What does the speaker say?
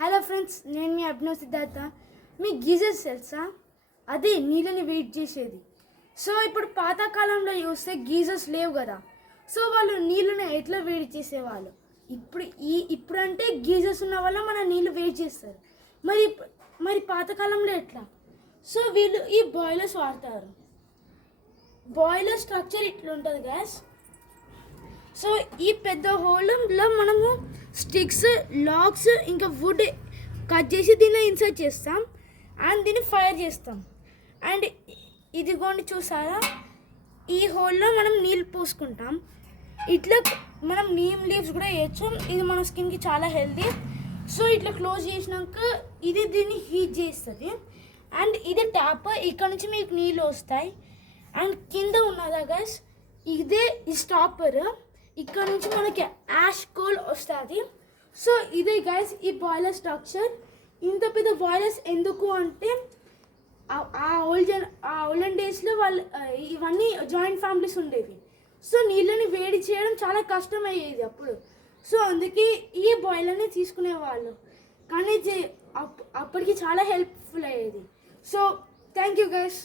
Hello friends, నేను మీ అభినవ్ సిద్ధార్థ. మీ geysers తెలుసా? అదే నీళ్ళని వెయిట్ చేసేది. సో ఇప్పుడు పాతకాలంలో చూస్తే గీజర్స్ లేవు కదా. సో వాళ్ళు నీళ్ళని ఎట్లా వేడి చేసేవాళ్ళు. ఇప్పుడంటే గీజర్స్ ఉన్న వల్ల మన నీళ్ళు వేడి చేస్తారు. మరి పాతకాలంలో ఎట్లా? సో వీళ్ళు ఈ బాయిలర్స్ వాడతారు. బాయిలర్ స్ట్రక్చర్ ఇట్లా ఉంటుంది గ్యాస్. సో ఈ పెద్ద హోల్లో మనము స్టిక్స్, లాగ్స్ ఇంకా వుడ్ కట్ చేసి దీన్ని ఇన్సర్ట్ చేస్తాం అండ్ దీన్ని ఫైర్ చేస్తాం. అండ్ ఇదిగోండి చూసారా, ఈ హోల్లో మనం నీళ్ళు పోసుకుంటాం. ఇట్లా మనం నీమ్ లీవ్స్ కూడా వేయచ్చు. ఇది మన స్కిన్కి చాలా హెల్తీ. సో ఇట్లా క్లోజ్ చేసినాక ఇది దీన్ని హీట్ చేస్తుంది. అండ్ ఇది ట్యాప్, ఇక్కడ నుంచి మీకు నీళ్ళు వస్తాయి. అండ్ కింద ఉన్నదా గైస్, ఇదే ఈ స్టాపర్, ఇక్కడ నుంచి మనకి యాష్ కోల్ వస్తుంది. సో ఇదే గైస్ ఈ బాయిలర్ స్ట్రక్చర్. ఇంత పెద్ద బాయిలర్స్ ఎందుకు అంటే ఆ ఓల్డెన్ డేస్లో వాళ్ళు ఇవన్నీ జాయింట్ ఫ్యామిలీస్ ఉండేవి. సో నీళ్ళని వేడి చేయడం చాలా కష్టమయ్యేది అప్పుడు. సో అందుకే ఈ బాయిలర్ని తీసుకునేవాళ్ళు. కానీ అప్పటికి చాలా హెల్ప్ఫుల్ అయ్యేది. So thank you guys.